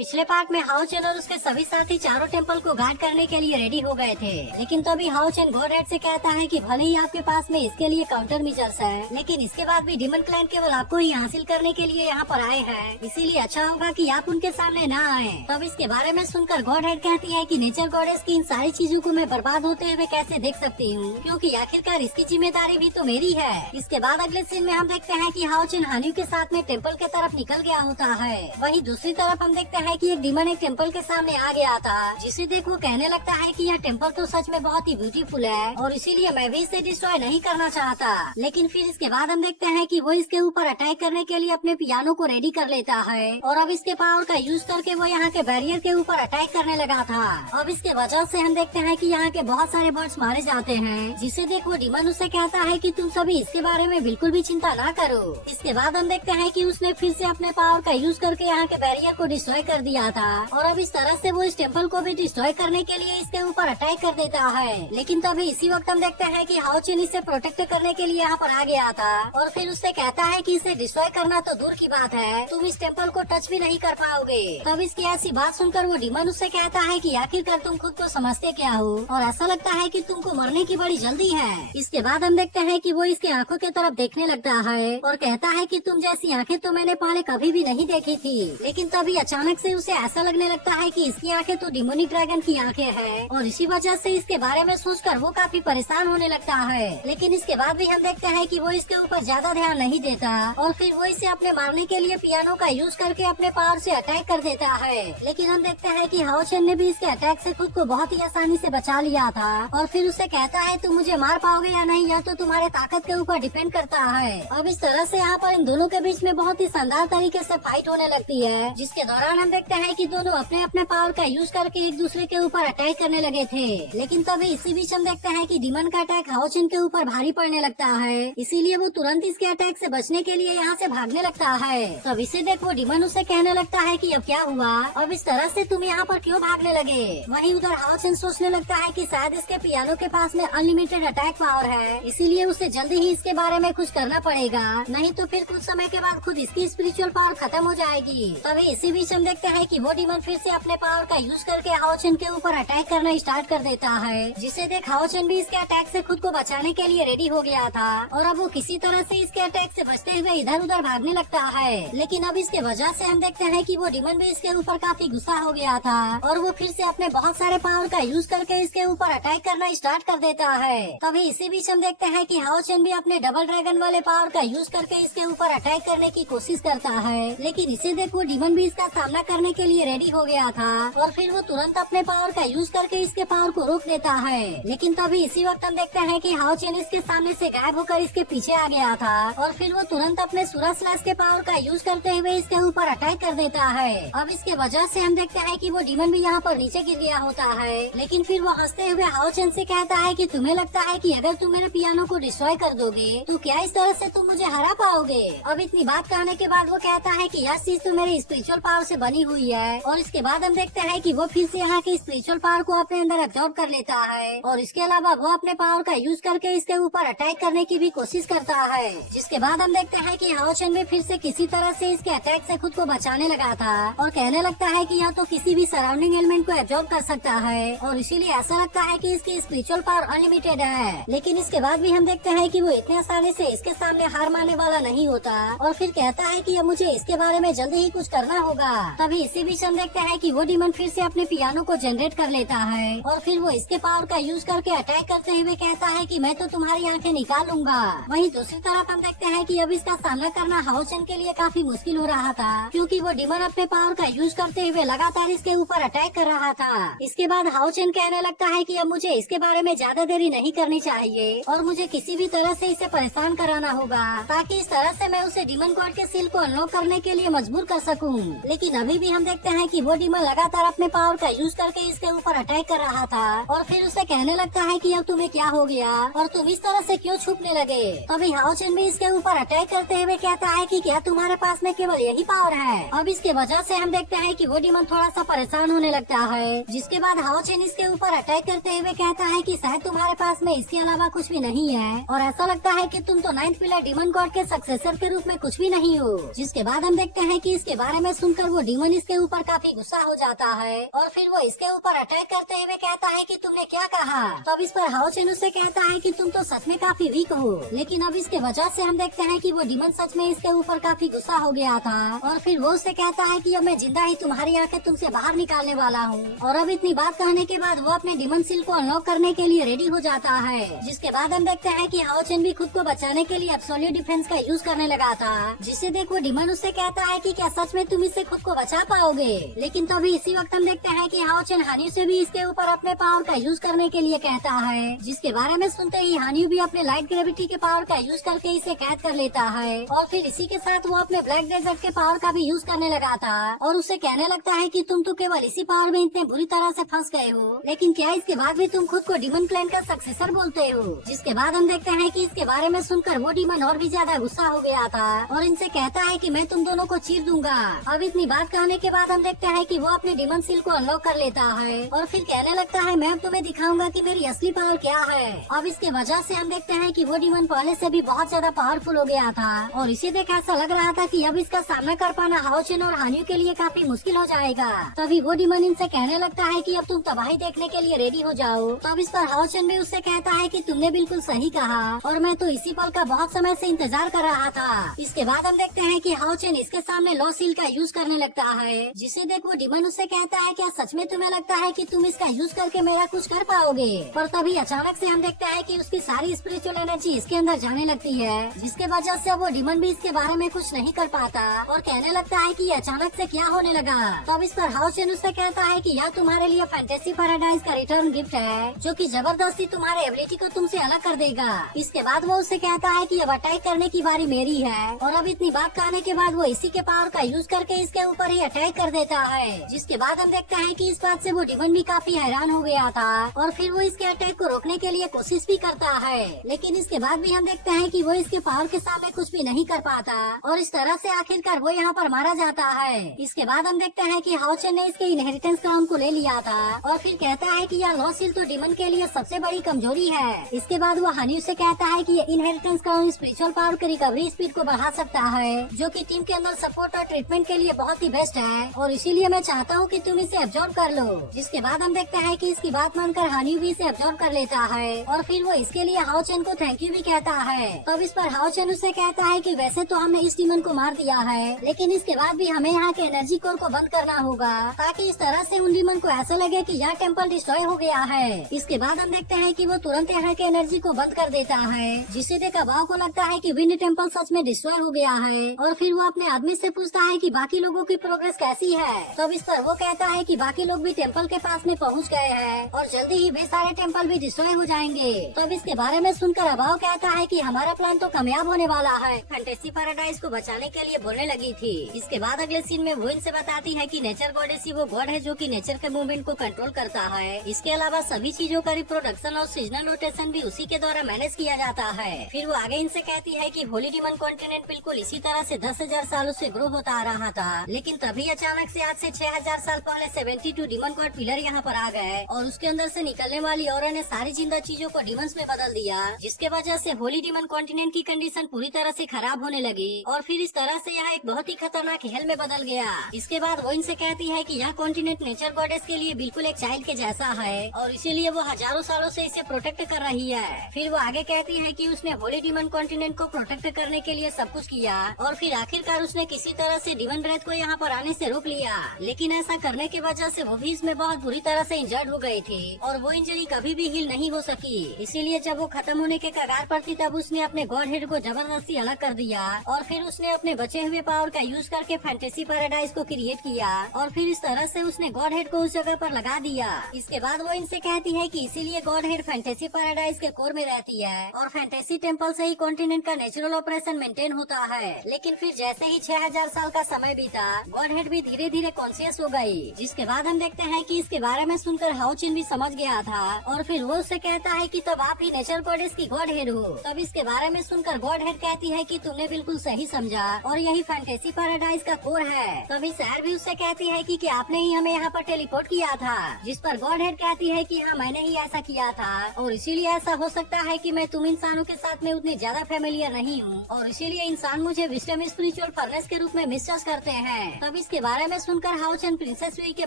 पिछले पार्ट में हाओ चेन और उसके सभी साथी चारों टेम्पल को गार्ड करने के लिए रेडी हो गए थे, लेकिन तभी हाओ चेन गॉड रेड से कहता है कि भले ही आपके पास में इसके लिए काउंटर मेजर्स है, लेकिन इसके बाद भी डिमन क्लैन केवल आपको ही हासिल करने के लिए यहाँ पर आए हैं, इसीलिए अच्छा होगा कि आप उनके सामने न आए। तब इसके बारे में सुनकर गॉड रेड कहती है कि नेचर गॉडेस की इन सारी चीजों को मैं बर्बाद होते हुए कैसे देख सकती हूँ, क्योंकि आखिरकार इसकी जिम्मेदारी भी तो मेरी है। इसके बाद अगले सीन में हम देखते हैं कि हाओ चेन हान्यू के साथ में टेम्पल के तरफ निकल गया होता है। वहीं दूसरी तरफ हम देखते हैं कि एक डिमन एक टेम्पल के सामने आ गया था, जिसे देख वो कहने लगता है कि यह टेम्पल तो सच में बहुत ही ब्यूटीफुल है और इसीलिए मैं भी इसे डिस्ट्रॉय नहीं करना चाहता। लेकिन फिर इसके बाद हम देखते हैं कि वो इसके ऊपर अटैक करने के लिए अपने पियानो को रेडी कर लेता है और अब इसके पावर का यूज करके वो यहाँ के बैरियर के ऊपर अटैक करने लगा था। अब इसके वजह से हम देखते हैं कि यहाँ के बहुत सारे बर्ड्स मारे जाते हैं, जिसे देख वो डिमन उससे कहता है कि तुम सभी इसके बारे में बिल्कुल भी चिंता ना करो। इसके बाद हम देखते हैं कि उसने फिर से अपने पावर का यूज करके यहाँ के बैरियर को डिस्ट्रॉय कर दिया था और अब इस तरह से वो इस टेम्पल को भी डिस्ट्रॉय करने के लिए इसके ऊपर अटैक कर देता है। लेकिन तभी इसी वक्त हम देखते हैं कि हाओ चेन इसे प्रोटेक्ट करने के लिए यहाँ पर आ गया था और फिर उससे कहता है कि इसे डिस्ट्रॉय करना तो दूर की बात है, तुम इस टेम्पल को टच भी नहीं कर पाओगे। तब इसकी ऐसी बात सुनकर वो डिमन उससे कहता है कि आखिरकार तुम खुद को समझते क्या हो और ऐसा लगता है कि तुमको मरने की बड़ी जल्दी है। इसके बाद हम देखते हैं कि वो इसकी आंखों की तरफ देखने लगता है और कहता है कि तुम जैसी आंखें तो मैंने पहले कभी भी नहीं देखी थी। लेकिन तभी अचानक से उसे ऐसा लगने लगता है कि इसकी आंखें तो डिमोनिक ड्रैगन की आंखें हैं और इसी वजह से इसके बारे में सोचकर वो काफी परेशान होने लगता है। लेकिन इसके बाद भी हम देखते हैं कि वो इसके ऊपर ज्यादा ध्यान नहीं देता और फिर वो इसे अपने मारने के लिए पियानो का यूज करके अपने पावर से अटैक कर देता है। लेकिन हम देखते हैं कि हाओ चेन ने भी इसके अटैक से खुद को बहुत ही आसानी से बचा लिया था और फिर उसे कहता है तुम मुझे मार पाओगे या नहीं, यह तो तुम्हारे ताकत के ऊपर डिपेंड करता है। अब इस तरह से यहाँ पर इन दोनों के बीच में बहुत ही शानदार तरीके से फाइट होने लगती है, जिसके दौरान हम देखते हैं कि दोनों अपने अपने पावर का यूज करके एक दूसरे के ऊपर अटैक करने लगे थे। लेकिन तभी इसी बीच हम देखते हैं कि डिमन का अटैक हाओ चेन के ऊपर भारी पड़ने लगता है, इसीलिए वो तुरंत इसके अटैक से बचने के लिए यहाँ से भागने लगता है। तब इसे देख वो डिमन उससे कहने लगता है कि अब क्या हुआ, अब इस तरह से तुम यहाँ पर क्यों भागने लगे। वहीं उधर हाओ चेन सोचने लगता है कि शायद इसके पियानो के पास में अनलिमिटेड अटैक पावर है, इसीलिए उसे जल्दी ही इसके बारे में कुछ करना पड़ेगा, नहीं तो फिर कुछ समय के बाद खुद इसकी स्पिरिचुअल पावर खत्म हो जाएगी। तभी इसी बीच हम देखते हैं कि वो डिमन फिर से अपने पावर का यूज करके हाओ चेन के ऊपर अटैक करना स्टार्ट कर देता है, जिसे देख हाओ चेन भी इसके अटैक से खुद को बचाने के लिए रेडी हो गया था और अब वो किसी तरह से इसके अटैक से बचते हुए इधर उधर भागने लगता है। लेकिन अब इसके वजह से हम देखते हैं कि वो डिमन भी इसके ऊपर काफी गुस्सा हो गया था और वो फिर से अपने बहुत सारे पावर का यूज करके इसके ऊपर अटैक करना स्टार्ट कर देता है। तभी इसी बीच हम देखते हैं कि हाओ चेन भी अपने डबल ड्रैगन वाले पावर का यूज करके इसके ऊपर अटैक करने की कोशिश करता है, लेकिन इसे देख वो डिमन भी इसका सामना करने के लिए रेडी हो गया था और फिर वो तुरंत अपने पावर का यूज करके इसके पावर को रोक देता है। लेकिन तभी इसी वक्त हम देखते हैं कि हाओ चेन इसके सामने से गायब होकर इसके पीछे आ गया था और फिर वो तुरंत अपने सूरज स्लैश के पावर का यूज करते हुए इसके ऊपर अटैक कर देता है। अब इसके वजह से हम देखते हैं कि वो डिमन भी यहाँ पर नीचे गिर गया होता है, लेकिन फिर वो हंसते हुए हाओ चेन से कहता है कि तुम्हें लगता है कि अगर तुम मेरे पियानो को डिस्ट्रॉय कर दोगे तो क्या इस तरह से तुम मुझे हरा पाओगे। अब इतनी बात कहने के बाद वो कहता है कि यह चीज तो मेरी स्पिरिचुअल पावर से बनी हुई है और इसके बाद हम देखते हैं कि वो फिर से यहाँ की स्पिरिचुअल पावर को अपने अंदर एब्जॉर्ब कर लेता है और इसके अलावा वो अपने पावर का यूज करके इसके ऊपर अटैक करने की भी कोशिश करता है। जिसके बाद हम देखते हैं कि हाओ चेन भी फिर से किसी तरह से इसके अटैक से खुद को बचाने लगा था और कहने लगता है कि यह तो किसी भी सराउंडिंग एलिमेंट को एब्जॉर्ब कर सकता है और इसीलिए ऐसा लगता है कि इसकी स्पिरिचुअल पावर अनलिमिटेड है। लेकिन इसके बाद भी हम देखते हैं कि वो इतने आसानी से इसके सामने हार मानने वाला नहीं होता और फिर कहता है कि अब मुझे इसके बारे में जल्दी ही कुछ करना होगा। तभी इसी बीच हम देखते हैं कि वो डिमन फिर से अपने पियानो को जनरेट कर लेता है और फिर वो इसके पावर का यूज करके अटैक करते हुए कहता है कि मैं तो तुम्हारी आंखें निकाल लूंगा। वहीं दूसरी तरफ हम देखते हैं कि अब इसका सामना करना हाओ चेन के लिए काफी मुश्किल हो रहा था, क्योंकि वो डिमन अपने पावर का यूज करते हुए लगातार इसके ऊपर अटैक कर रहा था। इसके बाद हाओ चेन कहने लगता है कि अब मुझे इसके बारे में ज्यादा देरी नहीं करनी चाहिए और मुझे किसी भी तरह से इसे परेशान कराना होगा, ताकि इस तरह से मैं उसे डिमन गॉड के सील को अनलॉक करने के लिए मजबूर कर सकूं। लेकिन अभी भी हम देखते हैं कि वो डिमन लगातार अपने पावर का यूज करके इसके ऊपर अटैक कर रहा था और फिर उसे कहने लगता है कि अब तुम्हें क्या हो गया और तुम इस तरह से क्यों छुपने लगे। तभी हाओ चेन भी इसके ऊपर अटैक करते हुए कहता है कि क्या तुम्हारे पास में केवल यही पावर है। अब इसके वजह से हम देखते हैं कि वो डिमन थोड़ा सा परेशान होने लगता है, जिसके बाद हाओ चेन इसके ऊपर अटैक करते हुए कहता है कि शायद तुम्हारे पास में इसके अलावा कुछ भी नहीं है और ऐसा लगता है कि तुम तो 9th पिलर डिमन गॉड के सक्सेसर के रूप में कुछ भी नहीं हो। जिसके बाद हम देखते हैं कि इसके बारे में सुनकर वो डिमन डिमन इसके ऊपर काफी गुस्सा हो जाता है और फिर वो इसके ऊपर अटैक करते हुए कहता है कि तुमने क्या कहा। तो अब इस पर हाओ चेन उससे कहता है कि तुम तो सच में काफी वीक हो। लेकिन अब इसके वजह से हम देखते हैं कि वो डिमन सच में इसके ऊपर काफी गुस्सा हो गया था और फिर वो उससे कहता है कि अब मैं जिंदा ही तुम्हारी आंखें तुमसे बाहर निकालने वाला हूँ। और अब इतनी बात कहने के बाद वो अपने डिमन सील को अनलॉक करने के लिए रेडी हो जाता है। जिसके बाद हम देखते हैं कि हाओ चेन भी खुद को बचाने के लिए एब्सोल्यूट डिफेंस का यूज करने लगा था, जिसे देख वो डिमन उससे कहता है कि क्या सच में तुम इससे खुद को बचा पाओगे। लेकिन तभी इसी वक्त हम देखते हैं कि हाओ चेन हानियू से भी इसके ऊपर अपने पावर का यूज करने के लिए कहता है, जिसके बारे में सुनते ही हानियू भी अपने लाइट ग्रेविटी के पावर का यूज करके इसे कैद कर लेता है और फिर इसी के साथ वो अपने ब्लैक डेजर्ट के पावर का भी यूज करने लगा था और उससे कहने लगता है कि तुम तो केवल इसी पावर में इतने बुरी तरह से फंस गए हो, लेकिन क्या इसके बाद भी तुम खुद को डिमन क्लैन का सक्सेसर बोलते हो। जिसके बाद हम देखते हैं कि इसके बारे में सुनकर वो डिमन और भी ज्यादा गुस्सा हो गया था और इनसे कहता है कि मैं तुम दोनों को चीर दूंगा। अब इतनी बात कहने के बाद हम देखते हैं कि वो अपने डिमन सील को अनलॉक कर लेता है और फिर कहने लगता है मैं अब तुम्हें दिखाऊंगा कि मेरी असली पावर क्या है। अब इसके वजह से हम देखते हैं कि वो डिमन पहले से भी बहुत ज्यादा पावरफुल हो गया था और इसे देख ऐसा लग रहा था कि अब इसका सामना कर पाना हाओ चेन और हानियू के लिए काफी मुश्किल हो जाएगा। तभी वो डिमन इनसे कहने लगता है कि अब तुम तबाही देखने के लिए रेडी हो जाओ। तो अब इस पर हाओ चेन भी उससे कहता है कि तुमने बिल्कुल सही कहा और मैं तो इसी पल का बहुत समय से इंतजार कर रहा था। इसके बाद हम देखते हैं कि हाओ चेन इसके सामने लॉ सील का यूज करने लगता है, जिसे देख वो डिमन उससे कहता है क्या सच में तुम्हें लगता है कि तुम इसका यूज करके मेरा कुछ कर पाओगे। पर तभी अचानक से हम देखते हैं कि उसकी सारी स्पिरिचुअल एनर्जी इसके अंदर जाने लगती है, जिसके वजह से वो डिमन भी इसके बारे में कुछ नहीं कर पाता और कहने लगता है कि अचानक से क्या होने लगा। तब इस पर हाओ चेन उससे कहता है कि यह तुम्हारे लिए फैंटेसी पैराडाइज का रिटर्न गिफ्ट है, जो कि जबरदस्ती तुम्हारे एबिलिटी को तुमसे अलग कर देगा। इसके बाद वो उससे कहता है कि अब अटैक करने की बारी मेरी है और अब इतनी बात कहने के बाद वो इसी के पावर का यूज करके इसके ऊपर ही अटैक कर देता है। जिसके बाद हम देखते हैं कि इस बात से वो डिमन भी काफी हैरान हो गया था और फिर वो इसके अटैक को रोकने के लिए कोशिश भी करता है, लेकिन इसके बाद भी हम देखते हैं कि वो इसके पावर के सामने कुछ भी नहीं कर पाता और इस तरह से आखिरकार वो यहाँ पर मारा जाता है। इसके बाद हम देखते हैं कि हाओ चेन ने इसके इनहेरिटेंस क्राउन को ले लिया था और फिर कहता है कि यह लॉ सील तो डिमन के लिए सबसे बड़ी कमजोरी है। इसके बाद वो हानियू से कहता है कि ये इनहेरिटेंस क्राउन स्पिरिचुअल पावर की रिकवरी स्पीड को बढ़ा सकता है, जो कि टीम के अंदर सपोर्ट और ट्रीटमेंट के लिए बहुत ही बेस्ट है और इसीलिए मैं चाहता हूँ कि तुम इसे एब्जॉर्ब कर लो। जिसके बाद हम देखते हैं कि इसकी बात मानकर हानियू भी इसे एब्जॉर्ब कर लेता है और फिर वो इसके लिए हाओ चेन को थैंक यू भी कहता है। तब इस पर हाओ चेन उससे कहता है कि वैसे तो हमने इस डिमन को मार दिया है, लेकिन इसके बाद भी हमें यहाँ के एनर्जी कोर को बंद करना होगा, ताकि इस तरह से उन डिमन को ऐसा लगे कि यह टेम्पल डिस्ट्रॉय हो गया है। इसके बाद हम देखते हैं कि वो तुरंत यहाँ के एनर्जी को बंद कर देता है, जिससे देख अभाव को लगता है कि विंड टेम्पल सच में डिस्ट्रॉय हो गया है और फिर वो अपने आदमी से पूछता है कि बाकी लोगों की प्रोग्रेस कैसी है। तब इस पर वो कहता है कि बाकी लोग भी टेम्पल के पास में पहुंच गए हैं और जल्दी ही वे सारे टेम्पल भी डिस्ट्रॉय हो जाएंगे। तब इसके बारे में सुनकर अभाव कहता है कि हमारा प्लान तो कामयाब होने वाला है। फैंटेसी पैराडाइज को बचाने के लिए बोलने लगी थी। इसके बाद अगले सीन में वो इनसे बताती है कि नेचर गॉडेस ही वो गॉड है जो कि नेचर के मूवमेंट को कंट्रोल करता है। इसके अलावा सभी चीजों का रिप्रोडक्शन और सीजनल रोटेशन भी उसी के द्वारा मैनेज किया जाता है। फिर वो आगे इनसे कहती है कि होली डिमन कॉन्टिनेंट बिल्कुल इसी तरह से 10,000 सालों से ग्रो होता आ रहा था, लेकिन तभी अचानक से आज से 6,000 साल पहले 72 डिमन गॉड पिलर यहाँ पर आ गए और उसके अंदर से निकलने वाली ऑरा ने सारी जिंदा चीजों को डिमंस में बदल दिया, जिसके वजह से होली डिमन कॉन्टिनेंट की कंडीशन पूरी तरह से खराब होने लगी और फिर इस तरह से यह एक बहुत ही खतरनाक हेल में बदल गया। इसके बाद वो इनसे कहती है कि यह कॉन्टिनेंट नेचर गॉडेस के लिए बिल्कुल एक चाइल्ड के जैसा है और इसीलिए वो हजारों सालों से इसे प्रोटेक्ट कर रही है। फिर वो आगे कहती है कि उसने होली डिमन कॉन्टिनेंट को प्रोटेक्ट करने के लिए सब कुछ किया और फिर आखिरकार उसने किसी तरह से डिमन ब्रेथ को यहाँ पर आने से रोक लिया, लेकिन ऐसा करने की वजह से वो भी इसमें बहुत बुरी तरह से इंजर्ड हो गई थी और वो इंजरी कभी भी हील नहीं हो सकी। इसीलिए जब वो खत्म होने के कगार पर थी तब उसने अपने गॉड हेड को जबरदस्ती अलग कर दिया और फिर उसने अपने बचे हुए पावर का यूज करके फैंटेसी पैराडाइज को क्रिएट किया और फिर इस तरह से उसने गॉड हेड को उस जगह पर लगा दिया। इसके बाद वो इनसे कहती है कि इसीलिए गॉड हेड फैंटेसी पैराडाइज के कोर में रहती है और फैंटेसी टेम्पल से ही कॉन्टिनेंट का नेचुरल ऑपरेशन मेंटेन होता है। लेकिन फिर जैसे ही 6,000 साल का समय बीता, गॉड हेड भी धीरे धीरे कॉन्शियस हो गई। जिसके बाद हम देखते हैं कि इसके बारे में सुनकर हाओ चिन भी समझ गया था और फिर वो उससे कहता है कि तब आप ही नेचर गॉडेस की गॉड हेड हो। तब इसके बारे में सुनकर गॉड हेड कहती है कि तुमने बिल्कुल सही समझा और यही फैंटेसी पैराडाइज का कोर है। तभी सैर भी उससे कहती है कि आपने ही हमें यहाँ पर टेलीपोर्ट किया था, जिस पर गॉड हेड कहती है कि हाँ मैंने ही ऐसा किया था और इसीलिए ऐसा हो सकता है कि मैं तुम इंसानों के साथ में उतनी ज्यादा फेमिलियर नहीं हूँ और इसीलिए इंसान मुझे विस्डम स्पिरिचुअल फर्नेस के रूप में मिसट्रस्ट करते हैं। तब इसके बारे में सुनकर हाओ चेन प्रिंसेस युई के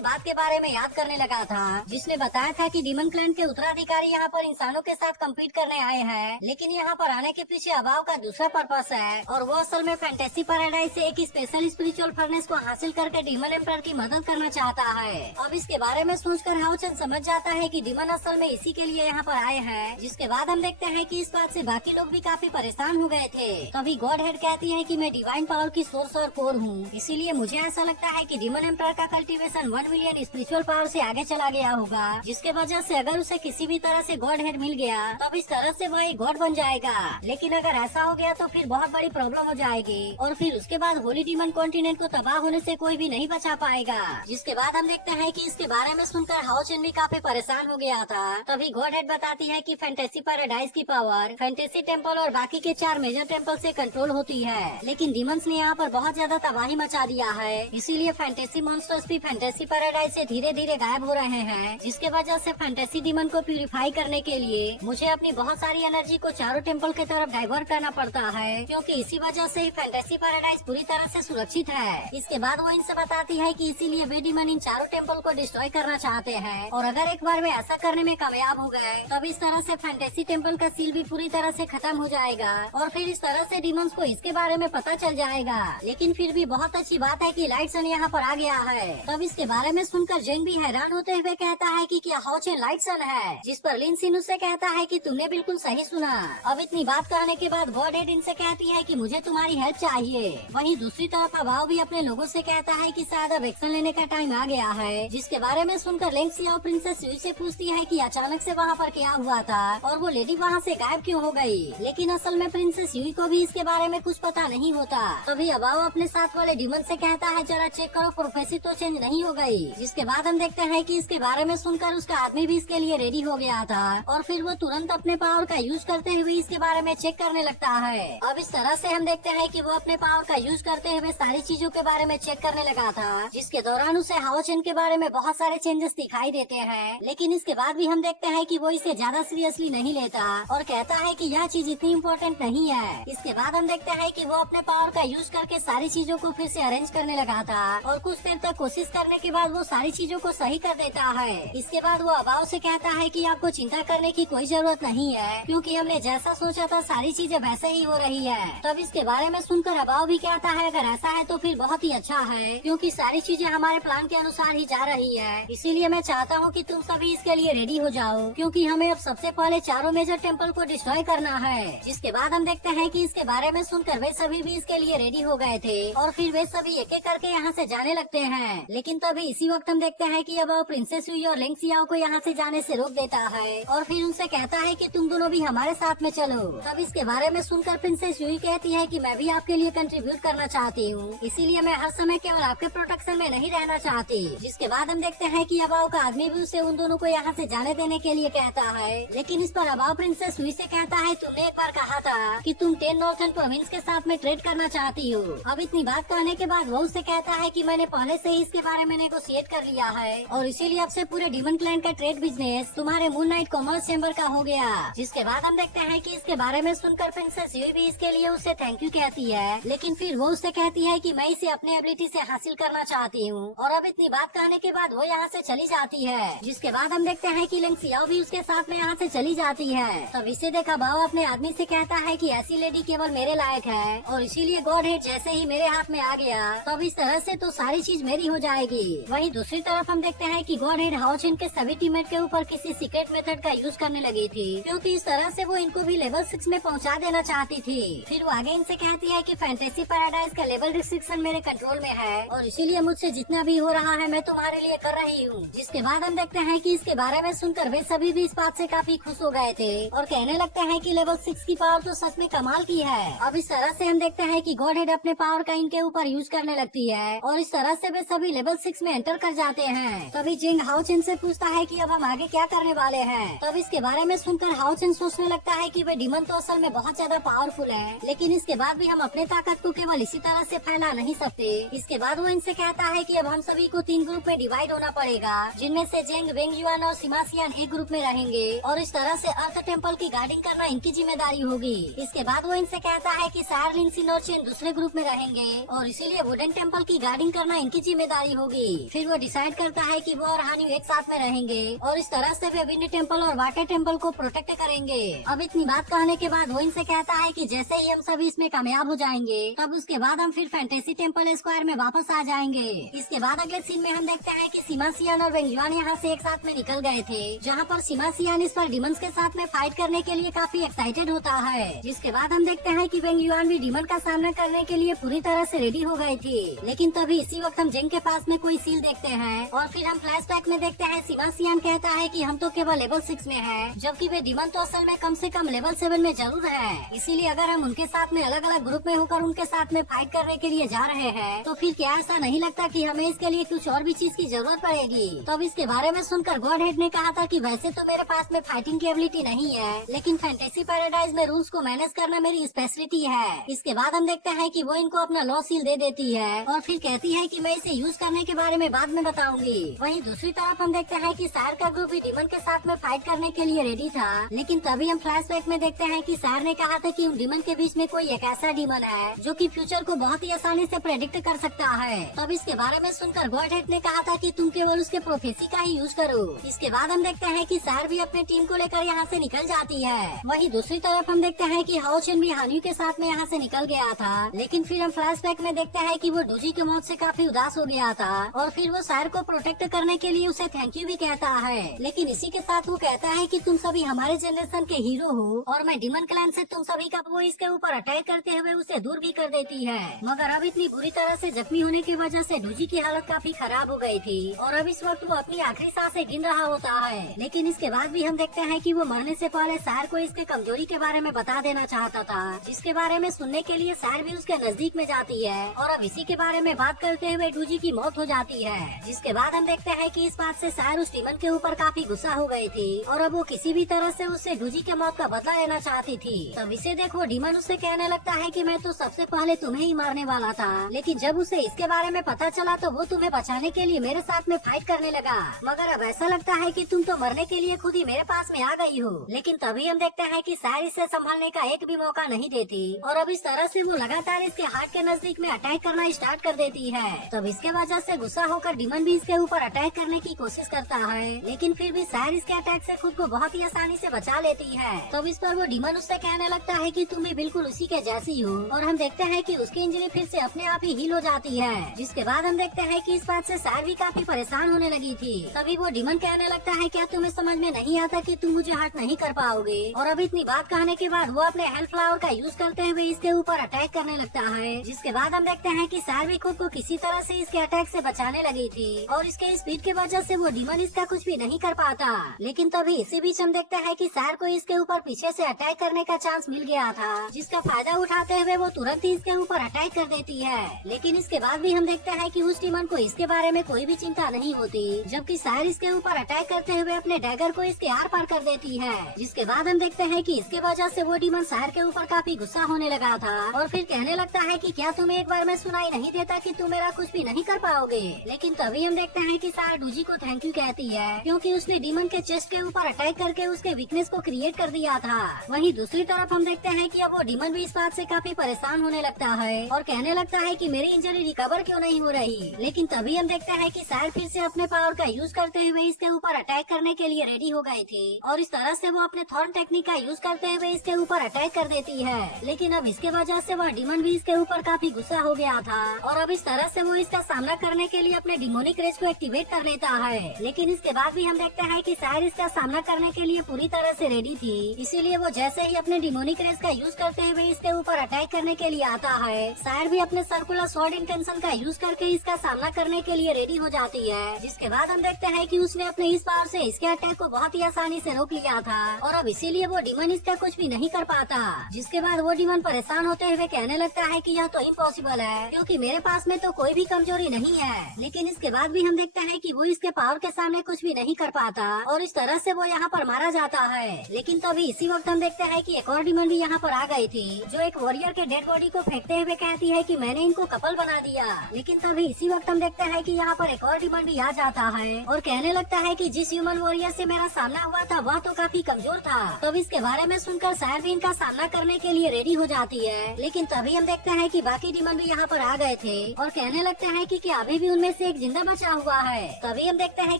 बात के बारे में याद करने लगा था, जिसने बताया था कि डीमन क्लैन के उत्तराधिकारी यहाँ पर इंसानों के साथ कम्पीट करने आए हैं, लेकिन यहाँ पर आने के पीछे अभाव का दूसरा पर्पस है और वो असल में फैंटेसी पैराडाइज से एक स्पेशल स्पिरिचुअल फर्नेस को हासिल करके डीमन एम्पर की मदद करना चाहता है। अब इसके बारे में सोचकर हाओ चेन समझ जाता है कि डीमन असल में इसी के लिए यहाँ पर आए हैं। जिसके बाद हम देखते हैं कि इस बात से बाकी लोग भी काफी परेशान हो गए थे। तभी गॉड हेड कहती है कि मैं डिवाइन पावर की सोर्स और कोर हूँ, इसीलिए मुझे ऐसा लगता है कि डीमन एम्पर का कल्टीवेशन 1 मिलियन स्पिरिचुअल पावर से आगे चला गया होगा, जिसके वजह से अगर उसे किसी भी तरह से गॉड हेड मिल गया तब इस तरह से वह एक गॉड बन जाएगा। लेकिन अगर ऐसा हो गया तो फिर बहुत बड़ी प्रॉब्लम हो जाएगी और फिर उसके बाद होली डीमन कॉन्टिनेंट को तबाह होने से कोई भी नहीं बचा पाएगा। जिसके बाद हम देखते हैं कि इसके बारे में सुनकर हाओ चेन भी काफी परेशान हो गया था। तभी गॉड हेड बताती है कि फैंटेसी पैराडाइज की पावर फैंटेसी टेम्पल और बाकी के 4 मेजर टेम्पल से कंट्रोल होती है, लेकिन डीमंस ने यहाँ पर बहुत ज्यादा तबाही मचा दिया है, इसीलिए फैंटेसी मॉन्स्टर्स भी फैंटेसी पैराडाइज से धीरे धीरे गायब हो रहे हैं। जिसके वजह से फैंटेसी डीमन को प्यूरिफाई करने के लिए मुझे अपनी बहुत सारी एनर्जी को चारों टेम्पल की तरफ डाइवर्ट करना पड़ता है, क्योंकि इसी वजह से ही फैंटेसी पैराडाइज पूरी तरह से सुरक्षित है। इसके बाद वो इनसे बताती है कि इसीलिए वे डीमन इन चारों टेम्पल को डिस्ट्रॉय करना चाहते हैं और अगर एक बार वे ऐसा करने में कामयाब हो गए तब इस तरह से फैंटेसी टेम्पल का सील भी पूरी तरह से खत्म हो जाएगा और फिर इस तरह से डीमंस को इसके बारे में पता चल जाएगा। लेकिन फिर भी बहुत अच्छी बात है कि लाइट सन यहाँ पर आ गया है। तब इसके बारे में सुनकर जेंग भी हैरान होते हुए कहता है कि क्या हाओ चेन लाइट सन है, जिस पर लिन सिन उससे कहता है कि तुमने बिल्कुल सही सुना। अब इतनी बात कहने के बाद गॉड हेड इनसे कहती है कि मुझे तुम्हारी हेल्प चाहिए। वहीं दूसरी तरफ अभाव भी अपने लोगों से कहता है कि शायद अब एक्शन लेने का टाइम आ गया है। जिसके बारे में सुनकर लेंक्सी और प्रिंसेस युई से पूछती है कि अचानक से वहाँ पर क्या हुआ था और वो लेडी वहाँ से गायब क्यों हो गई। लेकिन असल में प्रिंसेस युई को भी इसके बारे में कुछ पता नहीं होता। तभी अभाव अपने साथ वाले डीमन से कहता है जरा चेक करो प्रोफेसी तो चेंज नहीं हो गई। जिसके बाद हम देखते हैं कि इसके बारे में सुनकर उसका आदमी भी इसके लिए रेडी हो गया था और फिर वो तुरंत अपने पावर का यूज करते हुए इसके बारे में चेक करने लगता है। अब इस तरह से हम देखते हैं कि वो अपने पावर का यूज करते हुए सारी चीजों के बारे में चेक करने लगा था, जिसके दौरान उसे हाओ चेन के बारे में बहुत सारे चेंजेस दिखाई देते हैं। लेकिन इसके बाद भी हम देखते हैं कि वो इसे ज्यादा सीरियसली नहीं लेता और कहता है कि यह चीज इतनी इम्पोर्टेंट नहीं है। इसके बाद हम देखते हैं कि वो अपने पावर का यूज करके सारी चीजों को फिर से अरेंज करने लगा था और कुछ देर तक कोशिश करने के बाद वो सारी चीजों को सही कर देता है। इसके बाद वो अभाव से कहता है कि आपको चिंता करने की कोई जरूरत नहीं है, क्योंकि हमने जैसा सोचा था सारी चीजें वैसे ही हो रही है। तब इसके बारे में सुनकर अभाव भी कहता है अगर ऐसा है तो फिर बहुत ही अच्छा है, क्योंकि सारी चीजें हमारे प्लान के अनुसार ही जा रही है। इसीलिए मैं चाहता हूँ कि तुम सभी इसके लिए रेडी हो जाओ, क्योंकि हमें अब सबसे पहले चारों मेजर टेम्पल को डिस्ट्रॉय करना है। जिसके बाद हम देखते हैं कि इसके बारे में सुनकर वे सभी भी इसके लिए रेडी हो गए थे और फिर वे सभी एक एक करके यहाँ से जाने लगते हैं। लेकिन तभी इसी वक्त हम देखते हैं कि अब वो प्रिंसेस युई और लिंग सियाओ को यहाँ से जाने से रोक देता है और फिर उनसे कहता है कि तुम दोनों भी हमारे साथ में चलो। तब इसके बारे में सुनकर प्रिंसेस युई कहती है कि मैं भी आपके लिए कंट्रीब्यूट करना चाहती हूँ, इसीलिए मैं हर समय केवल आपके प्रोटेक्शन में नहीं रहना चाहती। जिसके बाद हम देखते हैं कि अभाव का आदमी भी उसे उन दोनों को यहाँ से जाने देने के लिए कहता है, लेकिन इस पर अभाव प्रिंसेस युई से कहता है तुमने एक बार कहा था कि तुम 10 नॉर्थर्न प्रोविंस के साथ में ट्रेड करना चाहती हो। अब इतनी बात कहने के बाद वो उससे कहता है कि मैंने पहले से ही इसके बारे में नेगोशिएट कर लिया है और इसीलिए अब से पूरे डीमन क्लैन का ट्रेड बिजनेस तुम्हारे मून नाइट कॉमर्स चैम्बर का हो गया। जिसके बाद हम देखते हैं कि इसके बारे में सुनकर प्रिंसेस युई भी इसके लिए उसे थैंक यू कहती है, लेकिन फिर वो उससे कहती है कि मैं इसे अपने एबिलिटी से हासिल करना चाहती हूँ और अब इतनी बात कहने के बाद वो यहाँ से चली जाती है। जिसके बाद हम देखते हैं कि लिंग सियाओ भी उसके साथ में यहाँ से चली जाती है। तब इसे देखा भाव अपने आदमी से कहता है कि ऐसी लेडी केवल मेरे लायक है और इसीलिए गॉड हेड जैसे ही मेरे हाथ में आ गया तब इस तरह से तो सारी चीज मेरी हो जाएगी। वहीं दूसरी तरफ हम देखते हैं कि गॉड हेड हाओ चेन के सभी टीममेट के ऊपर किसी सीक्रेट मेथड का यूज करने लगी थी, क्योंकि इस तरह से वो इनको भी लेवल 6 में पहुंचा देना चाहती थी। फिर वो आगे इनसे कहती है कि फैंटेसी पैराडाइज का लेवल रिस्ट्रिक्शन मेरे कंट्रोल में है और इसीलिए मुझसे जितना भी हो रहा है मैं तुम्हारे लिए कर रही हूँ। जिसके बाद हम देखते हैं कि इसके बारे में सुनकर वे सभी भी इस बात से काफी खुश हो गए थे और कहने लगते हैं कि लेवल 6 की पावर तो सच में कमाल की है। अब इस तरह से हम देखते हैं कि गॉड हेड अपने पावर का इनके ऊपर यूज करने लगती है और इस तरह से वे सभी लेवल 6 में एंटर कर जाते हैं। तभी जिंग हाओ चेन से पूछता है कि अब हम आगे क्या करने वाले हैं। तब इसके बारे में सुनकर हाओ चेन सोचने लगता है कि वे डीमन तो असल में बहुत ज्यादा पावरफुल है, लेकिन इसके बाद भी हम अपने ताकत को केवल इसी तरह से फैला नहीं सकते। इसके बाद वो इनसे कहता है कि अब हम सभी को 3 ग्रुप में डिवाइड होना पड़ेगा, जिनमें से जेंग, वेंग युआन और सिमासियान एक ग्रुप में रहेंगे और इस तरह से अर्थ टेम्पल की गार्डिंग करना इनकी जिम्मेदारी होगी। इसके बाद वो इनसे कहता है कि सार, लिंग सिन और चेन दूसरे ग्रुप में रहेंगे और इसीलिए वुडन टेम्पल टेम्पल की गार्डिंग करना इनकी जिम्मेदारी होगी। फिर वो डिसाइड करता है कि वो और हान्यू एक साथ में रहेंगे और इस तरह से वे विंड टेम्पल और वाटर टेम्पल को प्रोटेक्ट करेंगे। अब इतनी बात कहने के बाद वो इनसे कहता है कि जैसे ही हम सभी इसमें कामयाब हो जाएंगे तब उसके बाद हम फिर फैंटेसी टेम्पल स्क्वायर में वापस आ जाएंगे। इसके बाद अगले सीन में हम देखते हैं कि सीमा सियान और वेंग युआन यहाँ से एक साथ में निकल गए थे, जहाँ पर सीमा सियान इस पर डिमंस के साथ में फाइट करने के लिए काफी एक्साइटेड होता है। जिसके बाद हम देखते हैं कि वेंग युआन भी डिमन का सामना करने के लिए पूरी तरह से रेडी हो गई थी। लेकिन तभी इसी वक्त हम जेंग के पास में कोई सील देखते हैं और फिर हम फ्लैशबैक में देखते हैं सीमा सियान कहता है कि हम तो केवल लेवल 6 में है, जबकि वे डिमन तो असल में कम से कम लेवल 7 में जरूर है। इसीलिए अगर हम उनके साथ में अलग अलग ग्रुप में होकर उनके साथ में फाइट करने के लिए जा रहे हैं तो फिर क्या ऐसा नहीं लगता कि हमें इसके लिए कुछ और भी चीज की जरूरत पड़ेगी। तब इसके बारे में सुनकर गॉड हेड ने कहा था कि वैसे तो मेरे पास में फाइटिंग की एबिलिटी नहीं है, लेकिन फैंटेसी पैराडाइज में रूल्स को मैनेज करना मेरी स्पेशलिटी है। इसके बाद हम देखते हैं कि वो इनको अपना लॉ सील दे देती है और फिर कहती है कि मैं इसे यूज करने के बारे में बाद में बताऊंगी। वहीं दूसरी तरफ हम देखते हैं कि सार का ग्रुप भी डिमन के साथ में फाइट करने के लिए रेडी था, लेकिन तभी हम फ्लैशबैक में देखते हैं कि सार ने कहा था कि उन डिमन के बीच में कोई एक ऐसा डिमन है जो कि फ्यूचर को बहुत ही आसानी से प्रेडिक्ट कर सकता है। तब इसके बारे में सुनकर गॉड हेड ने कहा था कि तुम केवल उसके प्रोफेसी का ही यूज करो। इसके बाद हम देखते हैं कि सार भी अपने टीम को लेकर यहाँ से निकल जाती है। वहीं दूसरी तरफ हम देखते हैं कि हाओ चेन भी हान्यू के साथ में यहाँ से निकल गया था, लेकिन फिर हम फ्लैशबैक में देखते हैं कि वो डूजी की मौत से काफी उदास हो गया था और फिर वो सार को प्रोटेक्ट करने के लिए उसे थैंक यू भी कहता है। लेकिन इसी के साथ वो कहता है कि तुम सभी हमारे जनरेशन के हीरो हो और मैं डिमन क्लैन से तुम सभी का वो इसके ऊपर अटैक करते हुए उसे दूर भी कर देती है। मगर अब इतनी बुरी तरह से जख्मी होने की वजह से डूजी की हालत काफी खराब हो गई थी और अब इस वक्त वो अपनी आखिरी सांसें गिन रहा होता है। लेकिन इसके बाद भी हम देखते हैं कि वो मरने से पहले सार को इसके कमजोरी के बारे में बता देना चाहता था, जिसके बारे में सुनने के लिए सार भी उसके नजदीक में जाती है और अब इसी के बारे में बात करते हुए डूजी की मौत हो जाती है। जिसके बाद हम देखते हैं कि इस बात से सार उस डिमन के ऊपर काफी गुस्सा हो गई थी और अब वो किसी भी तरह से उससे डूजी के मौत का बदला लेना चाहती थी। तब इसे देखो डिमन उससे कहने लगता है कि मैं तो सबसे पहले तुम्हें ही मारने वाला था, लेकिन जब उसे इसके बारे में पता चला तो वो तुम्हें बचाने के लिए मेरे साथ में फाइट करने लगा। मगर अब ऐसा लगता है कि तुम तो मरने के लिए खुद ही मेरे पास में आ गई हो। लेकिन तभी हम देखते हैं कि सार इसे संभालने का एक भी मौका नहीं देती और अब इस तरह से वो लगातार इसके हार्ट के नजदीक में अटैक करना स्टार्ट कर देती है। तब इसके वजह से गुस्सा होकर डिमन भी इसके ऊपर अटैक करने की कोशिश करता है, लेकिन फिर भी सार इसके अटैक से खुद को बहुत ही आसानी से बचा लेती है। तब इस पर वो डिमन उससे कहने लगता है कि तुम भी बिल्कुल उसी के जैसी हो और हम देखते हैं कि उसकी इंजरी फिर से अपने आप ही हील हो जाती है। जिसके बाद हम देखते हैं कि इस बात से सार भी काफी परेशान होने लगी थी। तभी वो डिमन कहने लगता है क्या तुम्हें समझ में नहीं आता कि तुम मुझे हर्ट नहीं कर पाओगे। और अब इतनी बात कहने के बाद वो अपने हेल्थ फ्लावर का यूज करते हुए इसके ऊपर अटैक करने लगता है। जिसके बाद हम देखते हैं कि सार भी खुद को किसी तरह से इसके अटैक से बचाने लगी थी और इसके स्पीड की वजह से वो डिमन इसका कुछ भी नहीं कर पाता। लेकिन तभी इसी बीच हम देखते हैं कि सार को इसके ऊपर पीछे से अटैक करने का चांस मिल गया था, जिसका फायदा उठाते हुए वो तुरंत ही इसके ऊपर अटैक कर देती है। लेकिन इसके बाद भी हम देखते हैं कि उस डिमन को इसके बारे में कोई भी चिंता नहीं होती, जबकि सार इसके ऊपर अटैक करते हुए अपने डैगर को इसके आर पार कर देती है। जिसके बाद हम देखते हैं कि इसके वजह से वो डिमन सार के ऊपर काफी गुस्सा होने लगा था और फिर कहने लगता है कि क्या तुम्हें एक बार में सुनाई नहीं देता कि तुम मेरा कुछ भी नहीं कर पाओगे। लेकिन तभी हम देखते हैं कि सार डूजी को थैंक यू कहती है, क्योंकि उसने डिमन के चेस्ट के ऊपर अटैक करके उसके वीकनेस को क्रिएट कर दिया था। वहीं दूसरी तरफ हम देखते हैं कि अब वो डिमन भी इस बात से काफी परेशान होने लगता है और कहने लगता है कि मेरी इंजरी रिकवर क्यों नहीं हो रही। लेकिन तभी हम देखते हैं कि सार फिर से अपने पावर का यूज करते हुए इसके ऊपर अटैक करने के लिए रेडी हो गई थी और इस तरह से वो अपने थॉर्न टेक्निक का यूज करते हुए इसके ऊपर अटैक कर देती है। लेकिन अब इसके वजह से वह डिमन भी इसके ऊपर काफी गुस्सा हो गया था और अब इस तरह से वो इसका सामना करने के लिए अपने डिमोनिक रेज को एक्टिवेट कर लेता है। लेकिन इसके बाद भी हम देखते हैं कि सार इसका सामना करने के लिए पूरी तरह से रेडी थी, इसीलिए वो जैसे ही अपने डिमोनिक रेज का यूज करते हुए इसके ऊपर अटैक करने के लिए आता है, सार भी अपने सर्कुलर स्वॉर्ड इंटेंशन का यूज करके इसका सामना करने के लिए रेडी हो जाती है। जिसके बाद हम देखते हैं कि उसने अपने इस पावर से इसके अटैक को बहुत ही आसानी से रोक लिया था और अब इसीलिए वो डिमन इसका कुछ भी नहीं कर पाता। जिसके बाद वो डिमन परेशान होते हुए कहने लगता है कि यह तो इम्पॉसिबल है, क्योंकि मेरे पास में तो कोई भी कमजोरी नहीं है। लेकिन इसके बाद भी हम देखते हैं कि वो इसके पावर के सामने कुछ भी नहीं कर पाता और इस तरह से वो यहाँ पर मारा जाता है। लेकिन तभी इसी वक्त हम देखते हैं कि एक और डिमन भी यहाँ पर आ गई थी, जो एक वॉरियर के डेड बॉडी को फेंकते हुए कहती है कि मैंने इनको कपल बना दिया। लेकिन तभी इसी वक्त हम देखते हैं कि यहाँ पर एक और डिमन भी आ जाता है और कहने लगता है कि जिस ह्यूमन वॉरियर से मेरा सामना हुआ था वह तो काफी कमजोर था। तब इसके बारे में सुनकर सार भी इनका सामना करने के लिए रेडी हो जाती है। लेकिन तभी हम देखते हैं कि बाकी डिमन भी यहाँ पर आ गए थे और कहने लगते हैं कि अभी भी उनमें से एक जिंदा बचा हुआ है। तभी हम देखते हैं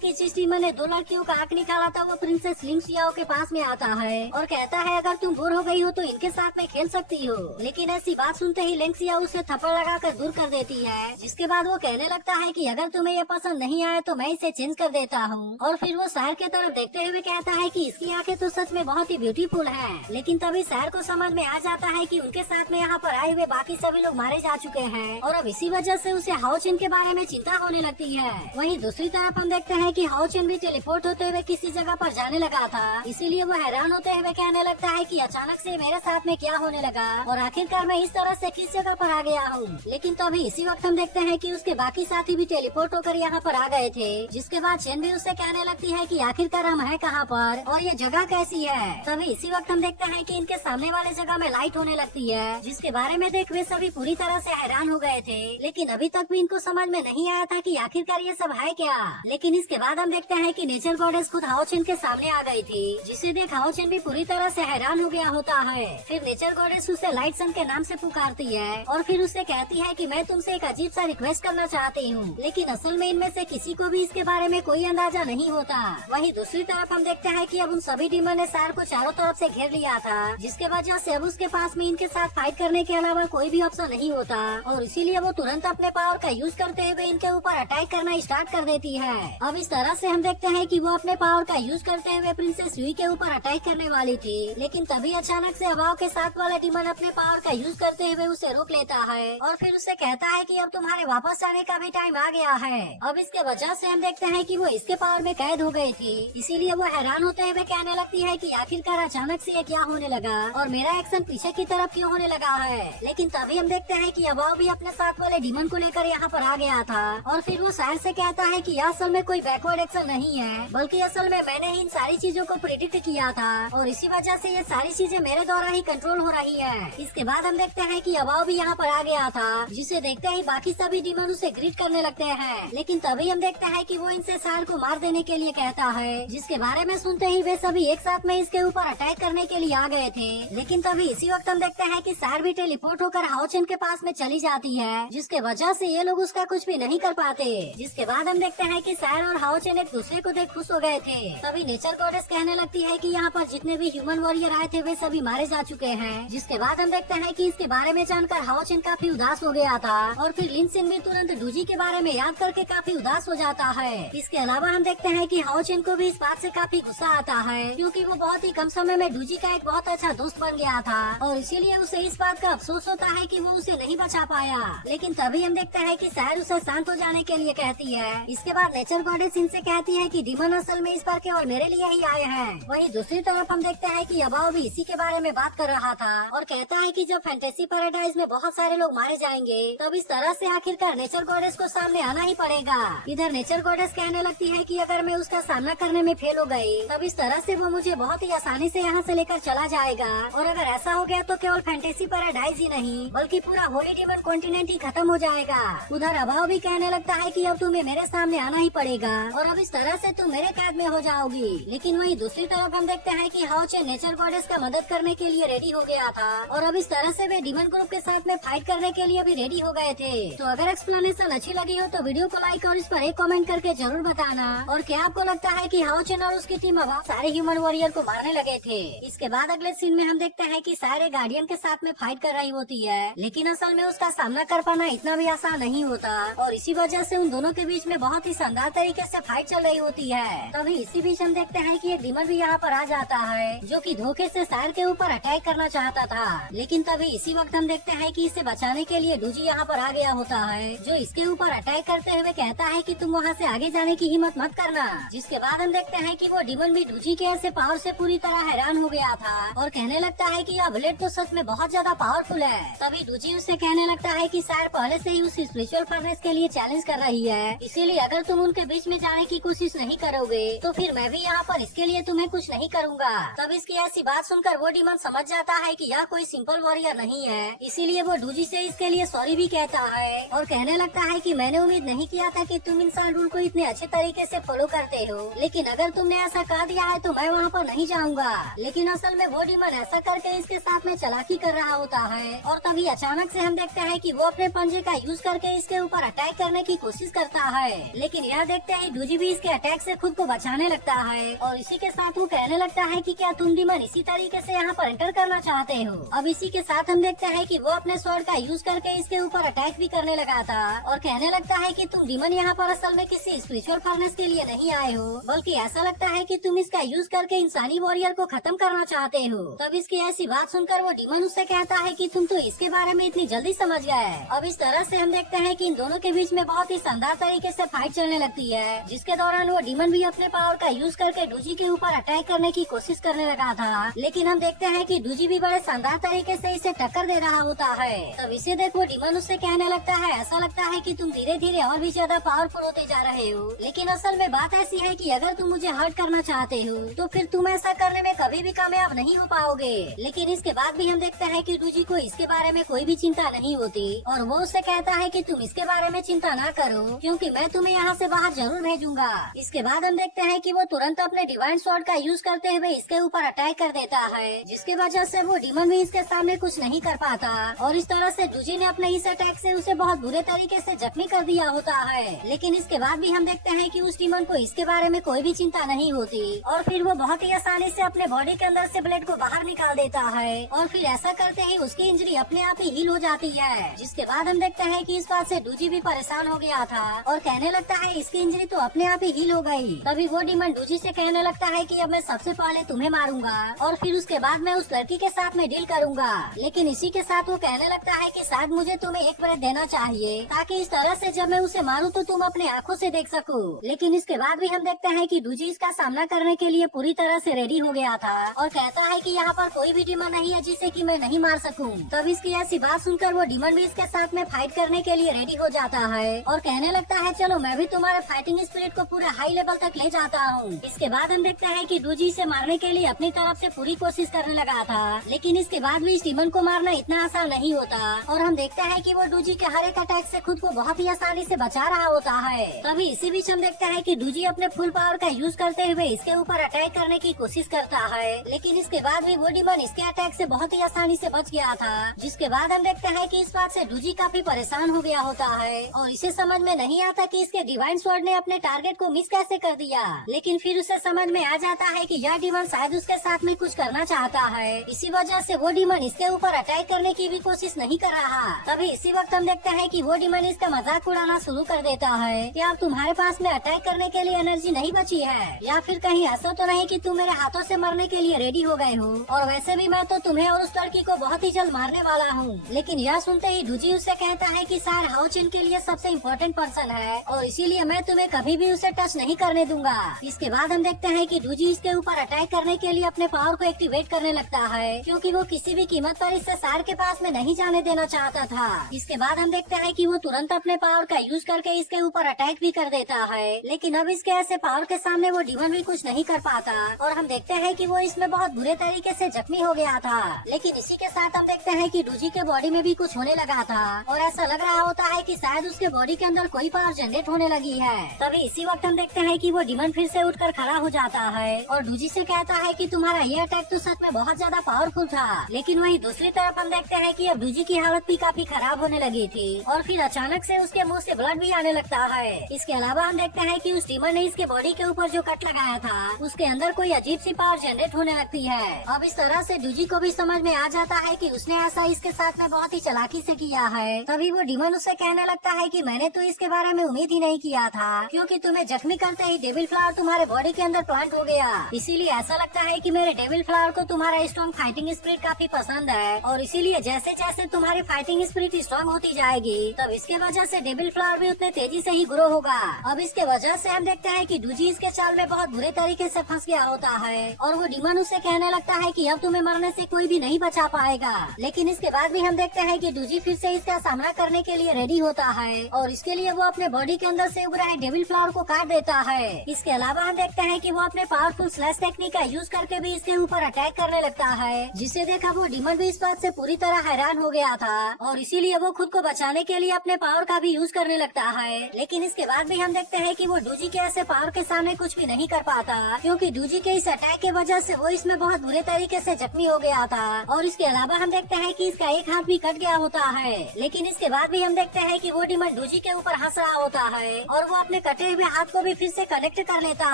कि जिस डीमन ने 2 लड़कियों का आंख निकाला था वो प्रिंसेस लिंग शियाओ के पास में आता है और कहता है अगर तुम बोर हो गई हो तो इनके साथ में खेल सकती हो। लेकिन ऐसी बात सुनते ही लिंग शियाओ उसे थप्पड़ लगाकर दूर कर देती है, जिसके बाद वो कहने लगता है कि अगर तुम्हें ये पसंद नहीं आया तो मैं इसे चेंज कर देता हूँ। और फिर वो सैर के तरफ देखते हुए कहता है कि इसकी आंखें तो सच में बहुत ही ब्यूटीफुल हैं। लेकिन तभी सैर को समझ में आ जाता है कि उनके साथ में यहाँ पर आए हुए बाकी सभी लोग मारे जा चुके हैं और अब इसी वजह से उसे हाओ चेन के बारे में चिंता होने लगती है। वहीं दूसरी तरफ हम देखते हैं कि हाओ चेन भी टेलीपोर्ट होते हुए किसी जगह पर जाने लगा था, इसीलिए वो हैरान होते हुए कहने लगता है कि अचानक से मेरे साथ में क्या होने लगा और आखिरकार मैं इस तरह से किस जगह पर आ गया हूँ। लेकिन तभी इसी वक्त हम देखते हैं कि उसके बाकी साथी भी टेलीपोर्ट होकर यहाँ पर आ गए थे, जिसके बाद चेन भी उससे कहने लगती है कि आखिरकार हम है कहाँ पर और ये जगह कैसी है। तभी इसी वक्त हम देखते हैं कि इनके सामने वाले जगह में लाइट होने लगती है, जिसके बारे में देख वे सभी पूरी तरह से हैरान हो गए थे। लेकिन अभी तक भी इनको समझ में नहीं आया था कि आखिरकार ये सब है क्या। लेकिन इसके बाद हम देखते हैं कि नेचर गॉडेस खुद हाओ चेन के सामने आ गई थी, जिसे देख हाओ चेन भी पूरी तरह से हैरान हो गया होता है। फिर नेचर गॉडेस उसे लाइट सन के नाम से पुकारती है और फिर उसे कहती है कि मैं तुमसे एक अजीब सा रिक्वेस्ट करना चाहती हूँ, लेकिन असल में इनमें से किसी को भी इसके बारे में कोई अंदाजा नहीं होता। वहीं दूसरी तरफ हम देखते हैं कि अब उन सभी डीमन ने सैर को चारों तरफ से घेर लिया था, जिसके वजह से अब उसके पास में इनके साथ फाइट करने के अलावा कोई भी ऑप्शन नहीं होता और इसीलिए वो तुरंत अपने पावर का यूज करते हुए इनके ऊपर अटैक करना स्टार्ट कर देती है। अब इस तरह से हम देखते हैं कि वो अपने पावर का यूज करते हुए प्रिंसेस युई के ऊपर अटैक करने वाली थी, लेकिन तभी अचानक से अबाव के साथ वाला डीमन अपने पावर का यूज करते हुए उसे रोक लेता है और फिर उसे कहता है कि अब तुम्हारे वापस आने का भी टाइम आ गया है। अब इसके वजह से हम देखते हैं कि वो इसके पावर में कैद हो गई थी, इसीलिए वो हैरान होते हुए कहने लगती है कि आखिरकार अचानक से ये क्या होने लगा और मेरा एक्शन पीछे की तरफ क्यों होने लगा है। लेकिन तभी हम देखते हैं कि अबाव भी अपने साथ वाले डीमन को लेकर यहाँ पर आ गया था और फिर वो सैर से कहता है कि यह असल में कोई बैकवर्ड एक्शन नहीं है, बल्कि असल में मैंने ही इन सारी चीजों को प्रिडिक्ट किया था और इसी वजह से ये सारी चीजें मेरे द्वारा ही कंट्रोल हो रही है। इसके बाद हम देखते हैं कि अबाव भी यहाँ पर आ गया था, जिसे देखते ही बाकी सभी डीमन उसे ग्रीट करने लगते हैं। लेकिन तभी हम देखते हैं कि वो इनसे सैर को मार देने के लिए कहता है, जिसके बारे में सुनते ही वे सभी एक साथ में इसके ऊपर अटैक करने के लिए आ गए थे। लेकिन तभी इसी वक्त हम देखते हैं कि सैर भी टेलीपोर्ट होकर हाओ चेन के पास में चली जाती है, जिसके वजह से ये लोग उसका कुछ भी नहीं कर पाते। जिसके बाद हम देखते हैं कि सैर और हाओ चेन एक दूसरे को देख खुश हो गए थे। तभी नेचर गॉडेस कहने लगती है कि यहाँ पर जितने भी ह्यूमन वॉरियर आए थे वे सभी मारे जा चुके हैं। जिसके बाद हम देखते हैं कि इसके बारे में जानकर हाओ चेन काफी उदास हो गया था और फिर लिन सिन भी तुरंत डूजी के बारे में याद करके काफी उदास हो जाता है। इसके अलावा हम देखते हैं कि हाओ चेन को भी इस बात से काफी गुस्सा आता है, क्योंकि वो बहुत ही कम समय में डूजी का एक बहुत अच्छा दोस्त बन गया था और इसीलिए उसे इस बात का अफसोस होता है कि वो उसे नहीं बचा पाया। लेकिन तभी हम देखते हैं कि सैर उसे शांत हो जाने के लिए कहती है। इसके बाद नेचर गॉडेस इनसे कहती है कि डीमन असल में इस बार केवल मेरे लिए ही आए हैं। वहीं दूसरी तरफ हम देखते हैं कि अबाव भी इसी के बारे में बात कर रहा था और कहता है कि जब फैंटेसी पैराडाइज में बहुत सारे लोग मारे जाएंगे तब इस तरह से आखिरकार नेचर गॉडेस को सामने आना ही पड़ेगा। इधर नेचर गॉडेस कहने लगती है कि अगर मैं उसका सामना करने में फेल हो गई तब इस तरह से वो मुझे बहुत ही आसानी से यहाँ से लेकर चला जाएगा और अगर ऐसा हो गया तो केवल फैंटेसी पैराडाइज ही नहीं बल्कि पूरा होली डीमन कॉन्टिनेंट ही खत्म हो जाएगा। उधर अबाव भी कहने लगता है कि अब तुम्हें मेरे सामने आना ही पड़ेगा और अब इस तरह से तुम मेरे कैद में हो जाओगी। लेकिन वहीं दूसरी तरफ हम देखते हैं कि हाओ चेन नेचर गॉडेस का मदद करने के लिए रेडी हो गया था और अब इस तरह से वे डीमन ग्रुप के साथ में फाइट करने के लिए भी रेडी हो गए थे। तो अगर एक्सप्लेनेशन अच्छी लगी हो तो वीडियो को लाइक और इस पर एक कमेंट करके जरूर बताना। और क्या आपको लगता है कि हाओ चेन और उसकी टीम अब सारे ह्यूमन वॉरियर को मारने लगे थे? इसके बाद अगले सीन में हम देखते हैं कि सारे गार्डियन के साथ में फाइट कर रही होती है, लेकिन असल में उसका सामना कर पाना इतना भी आसान नहीं होता और इसी वजह से उन दोनों के बीच में बहुत ही शानदार तरीके से फाइट चल रही होती है। तभी इसी बीच हम देखते हैं कि एक डीमन भी यहाँ पर आ जाता है जो कि धोखे से सैर के ऊपर अटैक करना चाहता था। लेकिन तभी इसी वक्त हम देखते हैं कि इसे बचाने के लिए डूजी यहाँ पर आ गया होता है जो इसके ऊपर अटैक करते हुए कहता है कि तुम वहाँ से आगे जाने की हिम्मत मत करना। जिसके बाद हम देखते हैं कि वो डीमन भी डूजी के ऐसे पावर से पूरी तरह हैरान हो गया था और कहने लगता है कि यह ब्लेड तो सच में बहुत ज्यादा पावरफुल है। तभी डूजी उससे कहने लगता है कि सैर पहले से ही उस स्पिरिचुअल फर्नेस के लिए चैलेंज कर रही है, इसीलिए अगर तुम उनके बीच में जाने की कोशिश नहीं करोगे तो फिर मैं भी यहाँ पर इसके लिए तुम्हें कुछ नहीं करूँगा। तब इसकी ऐसी बात सुनकर वो डीमन समझ जाता है कि यह कोई सिंपल वॉरियर नहीं है, इसीलिए वो डूजी से इसके लिए सॉरी भी कहता है और कहने लगता है कि मैंने उम्मीद नहीं किया था कि तुम इंसान रूल को इतने अच्छे तरीके से फॉलो करते हो, लेकिन अगर तुमने ऐसा कह दिया है तो मैं वहाँ पर नहीं जाऊँगा। लेकिन असल में वो डीमन ऐसा करके इसके साथ में चालाकी कर रहा होता है और तभी अचानक से हम देखते हैं कि वो अपने पंजे का यूज करके इसके ऊपर अटैक करने की कोशिश करता है, लेकिन यह देखते ही डूजी भी इसके अटैक से खुद को बचाने लगता है और इसी के साथ वो कहने लगता है कि क्या तुम डीमन इसी तरीके से यहाँ पर एंटर करना चाहते हो। अब इसी के साथ हम देखते हैं कि वो अपने स्वॉर्ड का यूज करके इसके ऊपर अटैक भी करने लगा था और कहने लगता है कि तुम डीमन यहाँ पर असल में किसी स्पिरिचुअल फर्नेस के लिए नहीं आए हो, बल्कि ऐसा लगता है कि तुम इसका यूज करके इंसानी वॉरियर को खत्म करना चाहते हो। तब इसकी ऐसी बात सुनकर वो डीमन उससे कहता है कि तुम तो इसके बारे में इतनी जल्दी समझ गए। अब इस तरह से हम देखते हैं कि इन दोनों के बीच में बहुत ही शानदार तरीके से फाइट चलने लगती है, जिसके दौरान वो डीमन भी अपने पावर का यूज करके डूजी के ऊपर अटैक करने की कोशिश करने लगा था, लेकिन हम देखते हैं कि डूजी भी बड़े शानदार तरीके से इसे टक्कर दे रहा होता है। तब इसे देख वो डीमन उससे कहने लगता है, ऐसा लगता है कि तुम धीरे धीरे और भी ज्यादा पावरफुल होते जा रहे हो, लेकिन असल में बात ऐसी है कि अगर तुम मुझे हर्ट करना चाहते हो तो फिर तुम ऐसा करने में कभी भी कामयाब नहीं हो पाओगे। लेकिन इसके बाद भी हम देखते हैं कि डूजी को इसके बारे में कोई भी चिंता नहीं होती और वो उससे कहता है कि तुम इसके बारे में चिंता ना करो, क्योंकि मैं तुम्हें यहाँ से बाहर जरूर भेजूंगा। इसके बाद हम देखते हैं कि वो तुरंत अपने डिवाइन स्वॉर्ड का यूज करते हुए इसके ऊपर अटैक कर देता है, जिसकी वजह से वो डीमन भी इसके सामने कुछ नहीं कर पाता और इस तरह से डूजी ने अपने इस अटैक से उसे बहुत बुरे तरीके से जख्मी कर दिया होता है। लेकिन इसके बाद भी हम देखते हैं कि उस डीमन को इसके बारे में कोई भी चिंता नहीं होती और फिर वो बहुत ही आसानी से अपने बॉडी के अंदर से ब्लेड को बाहर निकाल देता है और फिर ऐसा करते ही उसकी इंजरी अपने आप ही हील हो जाती है। जिसके बाद हम देखते हैं कि इस बात से डूजी भी परेशान हो गया था और कहने लगता है इसकी इंजरी तो अपने आप ही हील हो गई। तभी वो डीमन डूजी से कहने लगता है कि अब मैं सबसे पहले तुम्हें मारूंगा और फिर उसके बाद मैं उस लड़की के साथ में डील करूंगा। लेकिन इसी के साथ वो कहने लगता है कि शायद मुझे तुम्हें एक ब्रेक देना चाहिए ताकि इस तरह से जब मैं उसे मारूं तो तुम अपने आंखों से देख सको। लेकिन इसके बाद भी हम देखते हैं कि डूजी इसका सामना करने के लिए पूरी तरह से रेडी हो गया था और कहता है कि यहाँ पर कोई भी डीमन नहीं है जिसे कि मैं नहीं मार सकूं। तब इसकी ऐसी बात सुनकर वो डीमन भी इसके साथ में फाइट करने के लिए रेडी हो जाता है और कहने लगता है चलो मैं भी तुम्हारे फाइटिंग स्पिरिट को पूरे हाई लेवल तक ले जाता हूँ। इसके बाद हम देखते हैं कि डूजी इसे मारने के लिए अपनी तरफ से पूरी कोशिश करने लगा था, लेकिन इसके बाद भी इस डीमन को मारना इतना आसान नहीं होता और हम देखते हैं कि वो डूजी के हर एक अटैक से खुद को बहुत ही आसानी से बचा रहा होता है। तभी इसी बीच हम देखते हैं कि डूजी अपने फुल पावर का यूज करते हुए इसके ऊपर अटैक करने की कोशिश करता है, लेकिन इसके बाद भी वो डीमन इसके अटैक से बहुत ही आसानी से बच गया था। जिसके बाद हम देखते हैं कि इस बात से डूजी काफी परेशान हो गया होता है और इसे समझ में नहीं आता कि इसके डिवाइन स्वॉर्ड ने अपने टारगेट को मिस कैसे कर दिया। लेकिन फिर उसे समझ में आ जाता है कि यह डीमन शायद उसके साथ में कुछ करना चाहता है, इसी वजह से वो डीमन इसके ऊपर अटैक करने की भी कोशिश नहीं कर रहा। तभी इसी वक्त हम देखते हैं कि वो डीमन इसका मजाक उड़ाना शुरू कर देता है कि अब तुम्हारे पास में अटैक करने के लिए एनर्जी नहीं बची है, या फिर कहीं ऐसा तो नहीं कि तुम मेरे हाथों से मरने के लिए रेडी हो गए हो, और वैसे भी मैं तो तुम्हें और उस लड़की को बहुत ही जल्द मारने वाला हूँ। लेकिन यह सुनते ही डूजी उससे कहता है कि शायद हाओचिन के लिए सबसे इम्पोर्टेंट पर्सन है और इसीलिए मैं तुम्हें कभी भी उसे टच नहीं करने दूंगा। इसके बाद हम देखते हैं कि डूजी इसके ऊपर अटैक करने के लिए अपने पावर को एक्टिवेट करने लगता है, क्योंकि वो किसी भी कीमत पर इससे सार के पास में नहीं जाने देना चाहता था। इसके बाद हम देखते हैं कि वो तुरंत अपने पावर का यूज करके इसके ऊपर अटैक भी कर देता है, लेकिन अब इसके ऐसे पावर के सामने वो डीमन भी कुछ नहीं कर पाता और हम देखते हैं कि वो इसमें बहुत बुरे तरीके से जख्मी हो गया था। लेकिन इसी के साथ हम देखते हैं कि डूजी के बॉडी में भी कुछ होने लगा था और ऐसा लग रहा होता है कि शायद उसके बॉडी के अंदर कोई पावर जनरेट होने लगी है। तभी इसी वक्त हम देखते हैं कि वो डीमन फिर से उठकर खड़ा हो जाता है और डूजी से कहता है कि तुम्हारा ये अटैक तो सच में बहुत ज्यादा पावरफुल था। लेकिन वही दूसरी तरफ हम देखते हैं कि अब डूजी की हालत भी काफी खराब होने लगी थी और फिर अचानक से उसके मुंह से ब्लड भी आने लगता है। इसके अलावा हम देखते हैं कि उस डीमन ने इसके बॉडी के ऊपर जो कट लगाया था उसके अंदर कोई अजीब सी पावर जनरेट होने लगती है। अब इस तरह से डूजी को भी समझ में आ जाता है कि उसने ऐसा इसके साथ में बहुत ही चालाकी से किया है। तभी वो डीमन उससे कहने लगता है कि मैंने तो इसके बारे में उम्मीद ही नहीं किया था, क्योंकि तुम्हें जख्मी करते ही डेविल फ्लावर तुम्हारे बॉडी के अंदर प्लांट हो गया। इसीलिए ऐसा लगता है कि मेरे डेविल फ्लावर को तुम्हारा स्ट्रॉन्ग फाइटिंग स्पिरिट काफी पसंद है और इसीलिए जैसे जैसे तुम्हारी फाइटिंग स्पिरिट स्ट्रॉन्ग होती जाएगी तब इसके वजह से डेविल फ्लावर भी उतने तेजी से ही ग्रो होगा। अब इसके वजह से हम देखते हैं कि डूजी इसके चाल में बहुत बुरे तरीके से फंस गया होता है और वो डीमन उसे कहने लगता है कि अब तुम्हें मरने से कोई भी नहीं बचा पाएगा। लेकिन इसके बाद भी हम देखते हैं कि डूजी फिर से इसका सामना करने के लिए रेडी होता है और इसके लिए वो अपने बॉडी के अंदर से उभरा है डेविल फ्लावर को काट देता है। इसके अलावा हम देखते हैं कि वो अपने पावरफुल स्लैश टेक्निक का यूज करके भी इसके ऊपर अटैक करने लगता है, जिसे देखा वो डीमन भी इस बात से पूरी तरह हैरान हो गया था और इसीलिए वो खुद को बचाने के लिए अपने पावर का भी यूज करने लगता है। लेकिन इसके बाद भी हम देखते हैं कि वो डूजी के ऐसे पावर के सामने कुछ भी नहीं कर पाता, क्योंकि डूजी के इस अटैक की वजह से वो इसमें बहुत बुरे तरीके से जख्मी हो गया था और इसके अलावा हम देखते हैं कि इसका एक हाथ भी कट गया होता है। लेकिन इसके बाद भी हम देखते हैं कि वो डीमन डूजी के ऊपर हंस रहा होता है और वो अपने कटे हुए हाथ को भी फिर से कनेक्ट कर लेता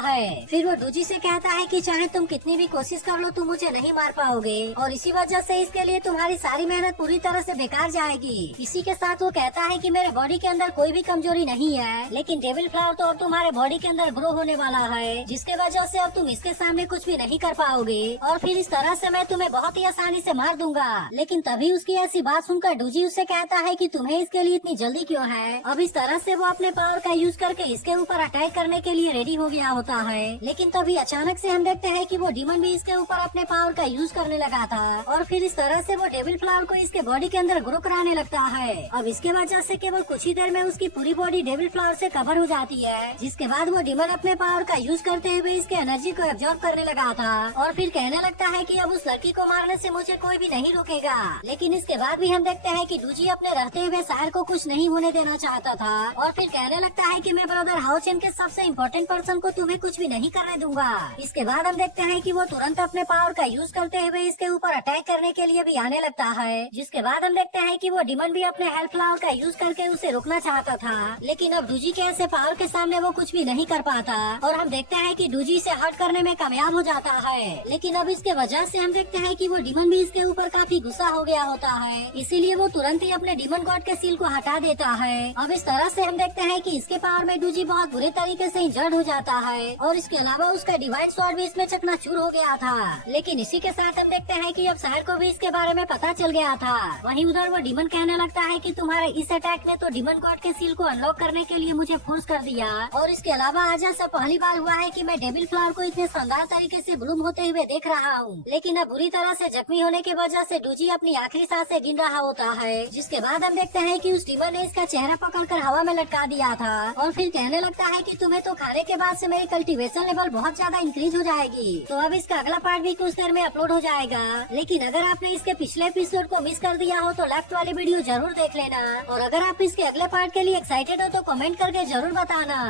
है। फिर वो डूजी से कहता है कि चाहे तुम कितनी भी कोशिश कर लो तुम मुझे नहीं मार पाओगे और इसी वजह से इसके लिए तुम्हारी सारी मेहनत पूरी तरह से बेकार जाएगी। इसी के साथ वो कहता है कि मेरे बॉडी के अंदर कोई भी कमजोरी नहीं है, लेकिन डेविल फ्लावर तो अब तुम्हारे बॉडी के अंदर ग्रो होने वाला है, जिसके वजह से अब तुम इसके सामने कुछ भी नहीं कर पाओगे और फिर इस तरह से मैं तुम्हें बहुत ही आसानी से मार दूंगा। लेकिन तभी उसकी ऐसी बात सुनकर डूजी उससे कहता है कि तुम्हें इसके लिए इतनी जल्दी क्यों है। अब इस तरह से वो अपने पावर का यूज करके इसके ऊपर अटैक करने के लिए रेडी हो गया होता है। लेकिन तभी अचानक से हम देखते हैं कि वो डीमन भी इसके ऊपर अपने पावर का यूज करने लगा था और फिर इस तरह से वो डेविल फ्लावर को इसके बॉडी के अंदर ग्रो कराने लगता है। अब इसके वजह से केवल कुछ ही देर में उसकी पूरी बॉडी डेविल फ्लावर से कवर हो जाती है, जिसके बाद वो डीमन अपने पावर का यूज करते हुए इसके एनर्जी को एब्जॉर्ब करने लगा था और फिर कहने लगता है कि अब उस लड़की को मारने से मुझे कोई भी नहीं रोकेगा। लेकिन इसके बाद भी हम देखते हैं कि डूजी अपने रहते हुए सायर को कुछ नहीं होने देना चाहता था और फिर कहने लगता है कि मैं ब्रदर हाओचेन के सबसे इम्पोर्टेंट पर्सन को तुम्हें कुछ भी नहीं करने दूंगा। इसके बाद हम देखते हैं कि वो तुरंत अपने पावर का यूज करते हुए इसके ऊपर अटैक करने के लिए भी आने लगता है, जिसके बाद हम देखते हैं कि वो डीमन भी अपने हेल्प फ्लावर का यूज करके उसे रोकना चाहता था। लेकिन अब डूजी के ऐसे पावर के सामने वो कुछ भी नहीं कर पाता और हम देखते हैं कि डूजी से हट करने में कामयाब हो जाता है। लेकिन अब इसके वजह से हम देखते हैं कि वो डीमन भी इसके ऊपर काफी गुस्सा हो गया होता है, इसीलिए वो तुरंत ही अपने डीमन गॉड के सील को हटा देता है। अब इस तरह से हम देखते हैं कि इसके पावर में डूजी बहुत बुरे तरीके से इंजर्ड हो जाता है और इसके अलावा उसका डिवाइन स्वॉर्ड भी इसमें चकनाचूर हो गया था। लेकिन इसी के साथ हम देखते हैं कि अब सायर को भी इसके बारे में पता चल गया था। वहीं उधर वो डीमन कहने लगता है कि तुम्हारे इस अटैक ने तो डीमन गॉड के सील को अनलॉक करने के लिए मुझे फोर्स कर दिया और इसके अलावा आज ऐसा पहली बार हुआ है कि मैं डेविल फ्लावर को इतने शानदार तरीके से ब्लूम होते हुए देख रहा हूँ। लेकिन अब बुरी तरह से जख्मी होने की वजह से डूजी अपनी आखिरी सांसें गिन रहा होता है, जिसके बाद हम देखते हैं कि उस डीमन ने इसका चेहरा पकड़कर हवा में लटका दिया था और फिर कहने लगता है कि तुम्हें तो खाने के बाद से मेरी कल्टीवेशन लेवल बहुत ज्यादा इंक्रीज हो जाएगी। तो अब इसका अगला पार्ट भी कुछ देर में अपलोड हो जाएगा। लेकिन अगर आपने इसके पिछले एपिसोड को मिस कर दिया हो तो लेफ्ट वाली वीडियो जरूर देख लेना और अगर आप इसके अगले पार्ट के लिए एक्साइटेड हो तो कमेंट करके जरूर बताना।